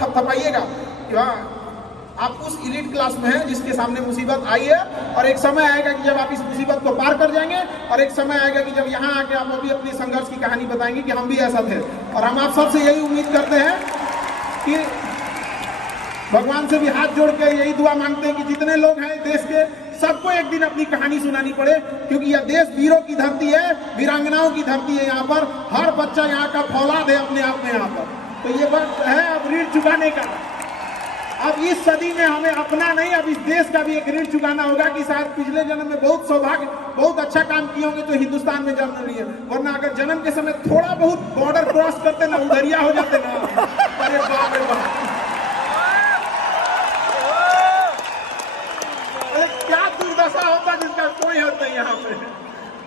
थपथपाइएगा कि हाँ आप उस इलीट क्लास में हैं जिसके सामने मुसीबत आई है, और एक समय आएगा कि जब आप इस मुसीबत को पार कर जाएंगे, और एक समय आएगा कि जब यहाँ आके आप अभी अपनी संघर्ष की कहानी बताएंगे कि हम भी ऐसा थे। और हम आप सबसे यही उम्मीद करते हैं कि भगवान से भी हाथ जोड़ के यही दुआ मांगते हैं कि जितने लोग हैं देश के, सबको एक दिन अपनी कहानी सुनानी पड़े, क्योंकि यह देश वीरों की धरती है, वीरांगनाओं की धरती है। यहाँ पर हर बच्चा यहाँ का फौलाद है अपने आप में यहाँ पर। तो ये वक्त है अब ऋण चुकाने का। अब इस सदी में हमें अपना नहीं, अब इस देश का भी एक ऋण चुकाना होगा कि शायद पिछले जन्म में बहुत सौभाग्य, बहुत अच्छा काम किए होंगे तो हिंदुस्तान में जन्म लिए, वरना अगर जन्म के समय थोड़ा बहुत बॉर्डर क्रॉस करते ना, उधरिया हो जाते ना, अरे बाप रे बाप, क्या दुर्दशा होता जिसका कोई हद नहीं यहाँ पे।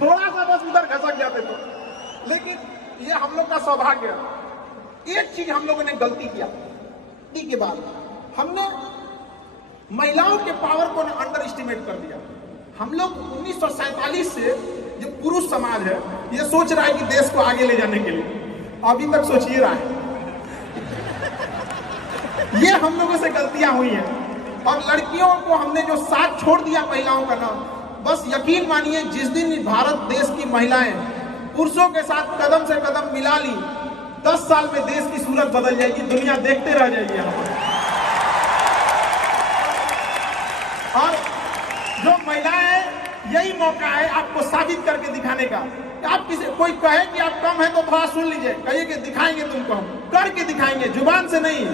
थोड़ा सा बस उधर खसक जाते तो। लेकिन ये हम लोग का सौभाग्य है। एक चीज हम लोगों ने गलती किया के बाद, हमने महिलाओं के पावर को अंडर एस्टिमेट कर दिया। हम लोग 1947 से जो पुरुष समाज है ये सोच रहा है कि देश को आगे ले जाने के लिए, अभी तक सोच ही रहा है। ये हम लोगों से गलतियां हुई हैं। और लड़कियों को हमने जो साथ छोड़ दिया महिलाओं का नाम, बस यकीन मानिए जिस दिन भारत देश की महिलाएं पुरुषों के साथ कदम से कदम मिला ली, 10 साल में देश की सूरत बदल जाएगी, दुनिया देखते रह जाएगी यहाँ पर। और जो महिलाएं, यही मौका है आपको साबित करके दिखाने का। आप किसी कोई कहे कि आप कम है तो थोड़ा सुन लीजिए, कहिए कि दिखाएंगे तुमको, हम करके दिखाएंगे, जुबान से नहीं,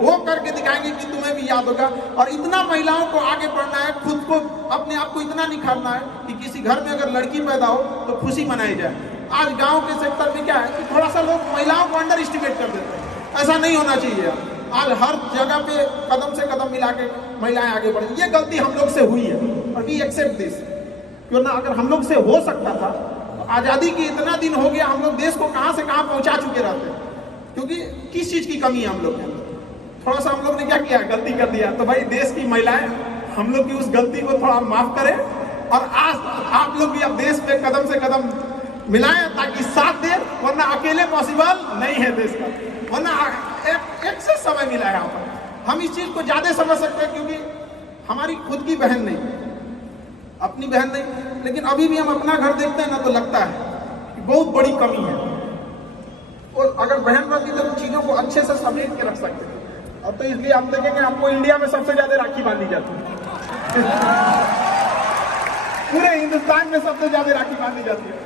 वो करके दिखाएंगे कि तुम्हें भी याद होगा। और इतना महिलाओं को आगे बढ़ना है, खुद को, अपने आप को इतना निखारना है कि किसी घर में अगर लड़की पैदा हो तो खुशी मनाई जाए। आज गांव के सेक्टर में क्या है कि थोड़ा सा लोग महिलाओं को अंडर एस्टिमेट कर देते हैं, ऐसा नहीं होना चाहिए। आज हर जगह पे कदम से कदम मिला के महिलाएं आगे बढ़े, ये गलती हम लोग से हुई है और वी एक्सेप्ट दिस। क्यों ना, अगर हम लोग से हो सकता था तो आज़ादी की इतना दिन हो गया, हम लोग देश को कहाँ से कहाँ पहुँचा चुके रहते हैं। क्योंकि किस चीज़ की कमी है हम लोग में, थोड़ा सा हम लोग ने क्या किया, गलती कर दिया। तो भाई देश की महिलाएं हम लोग की उस गलती को थोड़ा माफ करें, और आज आप लोग भी अब देश पे कदम से कदम मिलाएं ताकि साथ दे, वरना अकेले पॉसिबल नहीं है देश का। वरना एक से समय मिला है यहाँ पर। हम इस चीज को ज्यादा समझ सकते हैं क्योंकि हमारी खुद की बहन नहीं, अपनी बहन नहीं, लेकिन अभी भी हम अपना घर देखते हैं ना तो लगता है कि बहुत बड़ी कमी है। और अगर बहन रहती तो चीजों को अच्छे से समेट के रख सकते थे। अब तो इसलिए हम देखेंगे आपको इंडिया में सबसे ज्यादा राखी बांधी जाती है। पूरे हिंदुस्तान में सबसे ज्यादा राखी बांधी जाती है।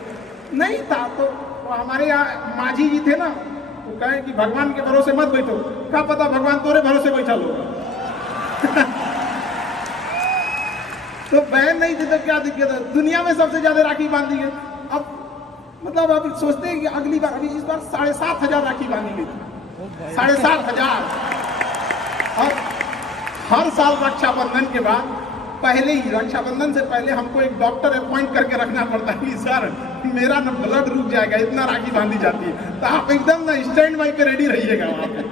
नहीं था तो हमारे यहाँ माझी जी थे ना, वो कहे कि भगवान के भरोसे मत बैठो, क्या पता भगवान तोरे भरोसे बैठा लो। तो बहन नहीं थी तो क्या दिक्कत है, दुनिया में सबसे ज्यादा राखी बांधी गई। अब मतलब अभी सोचते हैं कि अगली बार, अभी इस बार 7,500 राखी बांधी गई, 7,500। और हर साल रक्षाबंधन के बाद, पहले ही रक्षाबंधन से पहले हमको एक डॉक्टर अपॉइंट करके रखना पड़ता है कि सर मेरा ना ब्लड रुक जाएगा, इतना राखी बांधी जाती है। तो आप एकदम ना स्टैंड बाई पे रेडी रहिएगा वहाँ पे।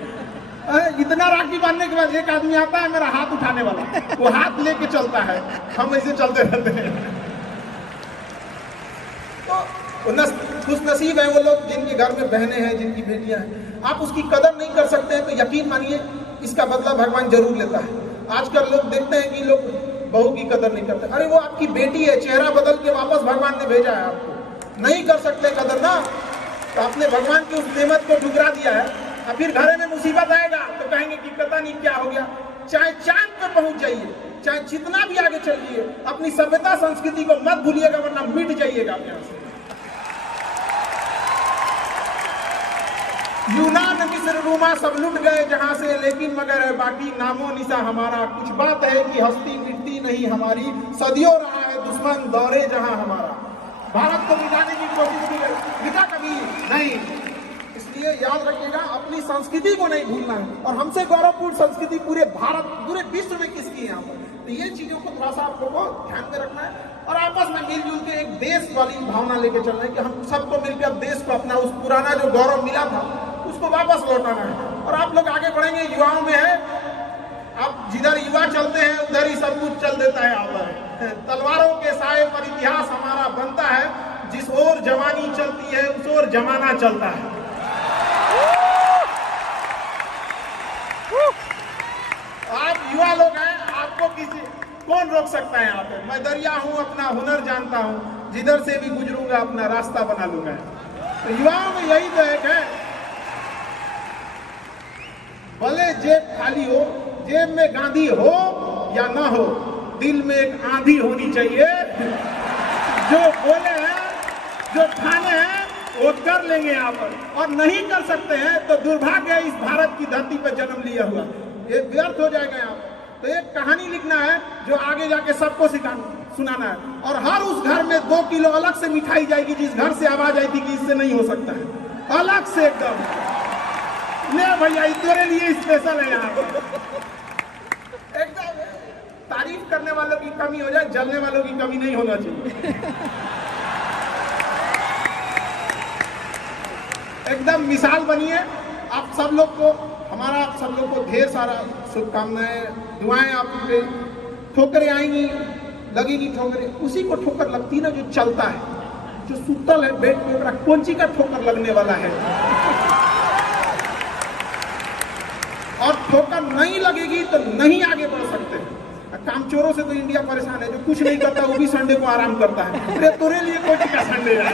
इतना राखी बांधने के बाद एक आदमी आता है मेरा हाथ उठाने वाला, वो हाथ लेके चलता है, हम ऐसे चलते रहते हैं। तो खुश नसीब है वो लोग जिनके घर में बहनें हैं, जिनकी बेटियां हैं। आप उसकी कदर नहीं कर सकते हैं तो यकीन मानिए इसका बदला भगवान जरूर लेता है। आजकल लोग देखते हैं कि लोग बहू की कदर नहीं करते। अरे वो आपकी बेटी है, चेहरा बदल के वापस भगवान ने भेजा है आपको, नहीं कर सकते कदर ना, तो आपने भगवान की उस नेमत को ठुकरा दिया है। और फिर घरे में मुसीबत आएगा तो कहेंगे कि पता नहीं क्या हो गया। चाहे चांद पे पहुंच जाइए, चाहे जितना भी आगे चलिए, अपनी सभ्यता संस्कृति को मत भूलिएगा, वरना मिट जाइएगा आप यहाँ से। यूनान, मिस्र, रोमा सब लुट गए जहां से, लेकिन मगर बाकी नामो निशा हमारा। कुछ बात है कि हस्ती मिटती नहीं हमारी, सदियों रहा है दुश्मन दौरे जहां हमारा। भारत को मिटाने की कोशिश की गई, मिटा कभी नहीं। इसलिए याद रखिएगा, अपनी संस्कृति को नहीं भूलना है। और हमसे गौरवपूर्ण संस्कृति पूरे भारत, पूरे विश्व में किसकी है यहाँ पर। तो ये चीजों को थोड़ा सा आपको ध्यान में रखना है और आपस में मिलजुल के एक देश वाली भावना लेके चलना है कि हम सबको मिलकर अब देश को अपना उस पुराना जो गौरव मिला था उसको वापस लौटाना है। और आप लोग आगे बढ़ेंगे, युवाओं में है, अब जिधर युवा चलते हैं उधर ही सब कुछ चल देता है। आप तलवारों के साए पर इतिहास हमारा बनता है, जिस ओर जवानी चलती है उस ओर जमाना चलता है। किसी कौन रोक सकता है यहाँ पे? मैं दरिया हूँ, अपना हुनर जानता हूँ, जिधर से भी गुजरूंगा अपना रास्ता बना लूंगा। तो युवाओं में यही तो एक है, भले जेब खाली हो, जेब में गांधी हो या ना हो, दिल में एक आंधी होनी चाहिए। जो बोले हैं, जो ठाने हैं, वो कर लेंगे यहाँ पर, और नहीं कर सकते हैं तो दुर्भाग्य है इस भारत की धरती पर जन्म लिया हुआ, ये व्यर्थ हो जाएगा यहाँ पर। तो एक कहानी लिखना है जो आगे जाके सबको सुनाना है, और हर उस घर में 2 किलो अलग से मिठाई जाएगी जिस घर से आवाज आई थी कि इससे नहीं हो सकता है, अलग से एकदम। ले भैया, तेरे लिए स्पेशल है यहाँ पर। एकदम तारीफ करने वालों की कमी हो जाए, जलने वालों की कमी नहीं होना चाहिए। एकदम मिसाल बनिए। आप सब लोग को, हमारा आप सब लोग को ढेर सारा शुभकामनाएं, दुआएं। आप पे ठोकरें आएंगी, लगेगी ठोकरें, उसी को ठोकर लगती ना जो चलता है, जो सुतल है बेड पे, कौन सी का ठोकर लगने वाला है। और ठोकर नहीं लगेगी तो नहीं आगे बढ़ सकते। कामचोरों से तो इंडिया परेशान है, जो कुछ नहीं करता वो भी संडे को आराम करता है। अरे तेरे लिए कोई टिका संडे है,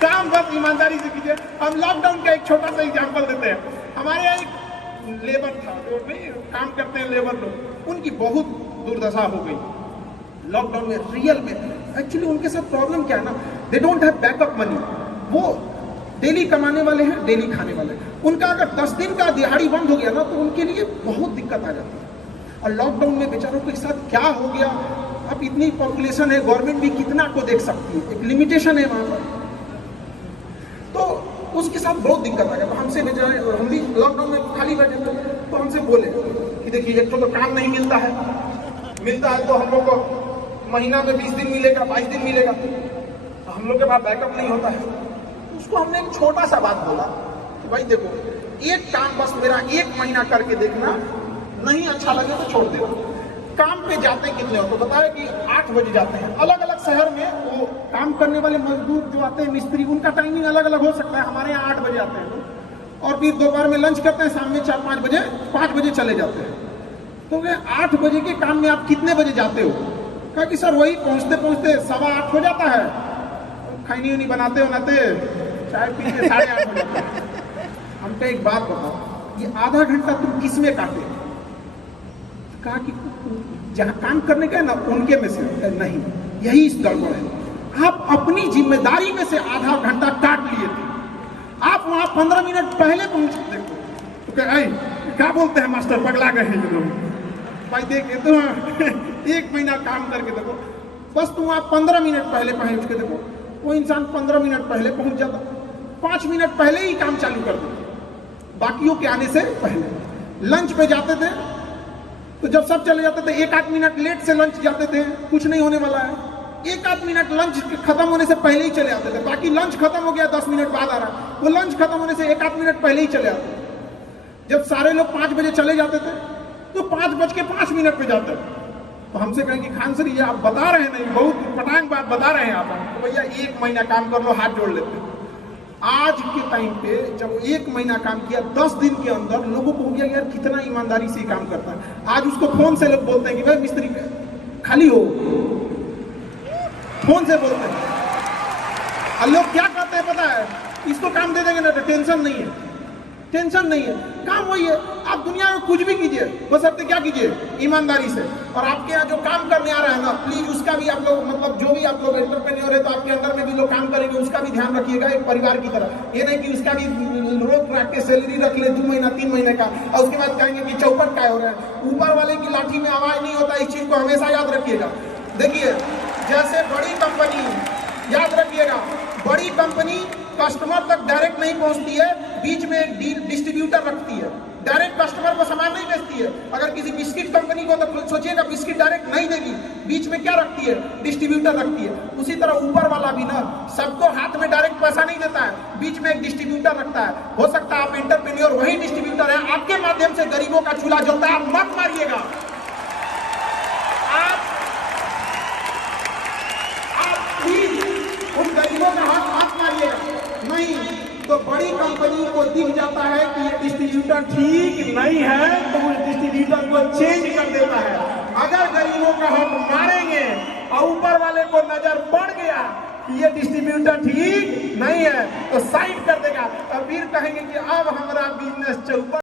काम बस ईमानदारी से कीजिए। हम लॉकडाउन का एक छोटा सा एग्जांपल देते हैं। हमारे यहाँ एक लेबर था, जो नहीं काम करते हैं लेबर लोग, उनकी बहुत दुर्दशा हो गई लॉकडाउन में। रियल में एक्चुअली उनके साथ प्रॉब्लम क्या है ना, they don't have backup money. वो डेली कमाने वाले हैं, डेली खाने वाले हैं। उनका अगर 10 दिन का दिहाड़ी बंद हो गया ना तो उनके लिए बहुत दिक्कत आ जाती है। और लॉकडाउन में बेचारों के साथ क्या हो गया, अब इतनी पॉपुलेशन है, गवर्नमेंट भी कितना को देख सकती है, एक लिमिटेशन है वहाँ पर, तो उसके साथ बहुत दिक्कत आ गया। तो हमसे बेचारे, हम भी लॉकडाउन में खाली बैठे थे, तो हमसे बोले कि देखिए एक तो काम नहीं मिलता है, मिलता है तो हम लोग को महीना में 20 दिन मिलेगा, 22 दिन मिलेगा, तो हम लोग के पास बैकअप नहीं होता है। उसको हमने एक छोटा सा बात बोला कि भाई देखो, एक काम बस मेरा 1 महीना करके देखना, नहीं अच्छा लगे तो छोड़ देना। काम पे जाते कितने हो? तो बताया कि 8 बजे जाते हैं। अलग अलग शहर में वो काम करने वाले मजदूर जो आते हैं, मिस्त्री, उनका टाइमिंग अलग अलग हो सकता है। हमारे यहाँ 8 बजे आते हैं और फिर दोपहर में लंच करते हैं, शाम में 4-5 बजे 5 बजे चले जाते हैं। तो वे 8 बजे के काम में आप कितने बजे जाते हो? कहा कि सर वही पहुँचते पहुँचते 7:15 हो जाता है, खैनी उनी बनाते चाय पीते 8:30 हो जाता है। हमको एक बात बताओ, ये आधा घंटा तुम किस में काटे? कहा कि जहाँ काम करने का है ना उनके में से नहीं, यही इस गड़बड़ है। आप अपनी जिम्मेदारी में से आधा घंटा काट लिए थे, आप वहाँ 15 मिनट पहले पहुँच देखो तो क्या बोलते हैं मास्टर, पगला गए हैं लोग। भाई देख तो 1 महीना काम करके देखो, बस तुम वहाँ 15 मिनट पहले पहुँच के देखो, वो इंसान 15 मिनट पहले पहुँच जाता, 5 मिनट पहले ही काम चालू कर देते, बाकियों के आने से पहले। लंच पे जाते थे तो जब सब चले जाते थे 1-8 मिनट लेट से लंच जाते थे, कुछ नहीं होने वाला है। 1-8 मिनट लंच खत्म होने से पहले ही चले आते थे, ताकि लंच खत्म हो गया 10 मिनट बाद आ रहा, वो लंच खत्म होने से 1-8 मिनट पहले ही चले आते। जब सारे लोग 5 बजे चले जाते थे तो 5:05 पे जाते। तो हमसे कहें कि खान सर ये आप बता रहे हैं नहीं, बहुत पटांग बात बता रहे हैं आप। तो भैया 1 महीना काम कर लो, हाथ जोड़ लेते। आज के टाइम पे जब 1 महीना काम किया, 10 दिन के अंदर लोगों को हो गया यार कितना ईमानदारी से काम करता है। आज उसको फोन से लोग बोलते हैं कि भाई मिस्त्री खाली हो, फोन से बोलते हैं। और लोग क्या कहते हैं पता है, इसको काम दे देंगे ना तो टेंशन नहीं है, टेंशन नहीं है, काम वही है। आप दुनिया में कुछ भी कीजिए, बस अब क्या कीजिए, ईमानदारी से। और आपके यहाँ जो काम करने आ रहा है ना, प्लीज उसका भी आप लोग, मतलब जो भी आप लोग एंटरप्रेन्योर है तो आपके अंदर में भी लोग काम करेंगे, उसका भी ध्यान रखिएगा एक परिवार की तरह। ये नहीं कि उसका भी रोक रख के सैलरी रख ले 2 महीना 3 महीने का, और उसके बाद कहेंगे कि चौपट क्या हो रहा है। ऊपर वाले की लाठी में आवाज नहीं होता, इस चीज को हमेशा याद रखिएगा। देखिए जैसे बड़ी कंपनी, याद रखिएगा, बड़ी कंपनी कस्टमर तक डायरेक्ट नहीं पहुंचती है, बीच में एक डिस्ट्रीब्यूटर रखती है, डायरेक्ट कस्टमर को सामान नहीं बेचती है। अगर किसी बिस्किट कंपनी को तो सोचिएगा बिस्किट डायरेक्ट नहीं देगी, बीच में क्या रखती है, डिस्ट्रीब्यूटर रखती है। उसी तरह ऊपर वाला भी ना सबको हाथ में डायरेक्ट पैसा नहीं देता है, बीच में एक डिस्ट्रीब्यूटर रखता है। हो सकता है आप एंटरप्रेन्योर वही डिस्ट्रीब्यूटर है, आपके माध्यम से गरीबों का चूल्हा जलता है। मत मारिएगा, आप प्लीज उन गरीबों का हाथ मत मारिएगा। नहीं तो बड़ी कंपनी को दिख जाता है कि ये डिस्ट्रीब्यूटर ठीक नहीं है, तो डिस्ट्रीब्यूटर को चेंज कर देता है। अगर गरीबों का हक मारेंगे और ऊपर वाले को नजर पड़ गया कि ये डिस्ट्रीब्यूटर ठीक नहीं है तो साइड कर देगा, और फिर कहेंगे कि अब हमारा बिजनेस चौपट